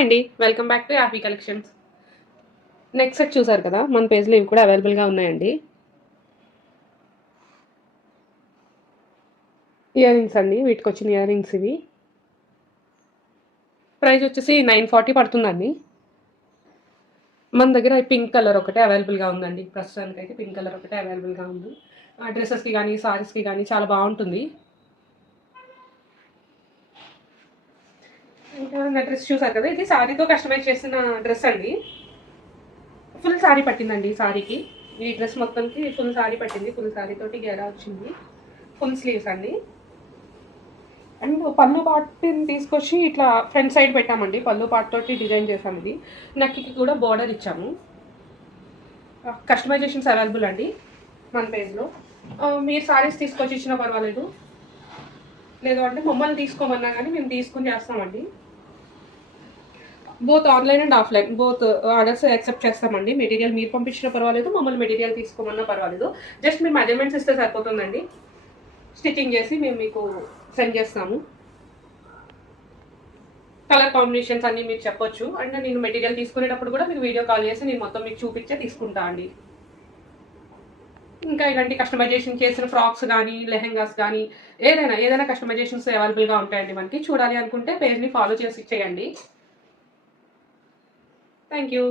Hi అండి, welcome back to happy collections. Next set చూసారు కదా, మన పేజ్లో ఇవి కూడా అవైలబుల్గా ఉన్నాయండి. ఇయర్ రింగ్స్ అండి, వీటికి వచ్చిన ఇయర్ రింగ్స్ ఇవి. ప్రైస్ వచ్చేసి 940 పడుతుందండి. మన దగ్గర పింక్ కలర్ ఒకటే అవైలబుల్గా ఉందండి. ప్రస్తుతానికి అయితే పింక్ కలర్ ఒకటే అవైలబుల్గా ఉంది. డ్రెస్సెస్కి కానీ సారీస్కి కానీ చాలా బాగుంటుంది. ఇంకా నా డ్రెస్ చూసారు కదా, ఇది సారీతో కస్టమైజ్ చేసిన డ్రెస్ అండి. ఫుల్ సారీ పట్టిందండి. సారీకి ఈ డ్రెస్ మొత్తానికి ఫుల్ సారీ పట్టింది. ఫుల్ సారీ తోటి గెరా వచ్చింది. ఫుల్ స్లీవ్స్ అండి. అండ్ పళ్ళు పార్ట్ని తీసుకొచ్చి ఇట్లా ఫ్రంట్ సైడ్ పెట్టామండి. పళ్ళు పార్ట్ తోటి డిజైన్ చేసాం. ఇది నెక్కి కూడా బోర్డర్ ఇచ్చాము. కస్టమైజేషన్స్ అవైలబుల్ అండి మన పేజ్లో. మీరు సారీస్ తీసుకొచ్చి ఇచ్చినా పర్వాలేదు, లేదు అంటే మమ్మల్ని తీసుకోమన్నా కానీ మేము తీసుకుని చేస్తామండి. Both online and offline both orders accept చేస్తామండి. మెటీరియల్ మీరు పంపించినా పర్వాలేదు, మమ్మల్ని మెటీరియల్ తీసుకోమన్నా పర్వాలేదు. జస్ట్ మీరు మెజర్మెంట్స్ ఇస్తే సరిపోతుందండి. స్టిచ్చింగ్ చేసి మేము మీకు సెండ్ చేస్తాము. కలర్ కాంబినేషన్స్ అన్నీ మీరు చెప్పొచ్చు. అండ్ నేను మెటీరియల్ తీసుకునేటప్పుడు కూడా మీకు వీడియో కాల్ చేసి నేను మొత్తం మీకు చూపించే తీసుకుంటా అండి. ఇంకా ఇలాంటి కస్టమైజేషన్ చేసిన ఫ్రాక్స్ కానీ లెహెంగాస్ కానీ ఏదైనా కస్టమైజేషన్స్ అవైలబుల్గా ఉంటాయండి మనకి. చూడాలి అనుకుంటే పేజ్ని ఫాలో చేసి చేయండి. Thank you.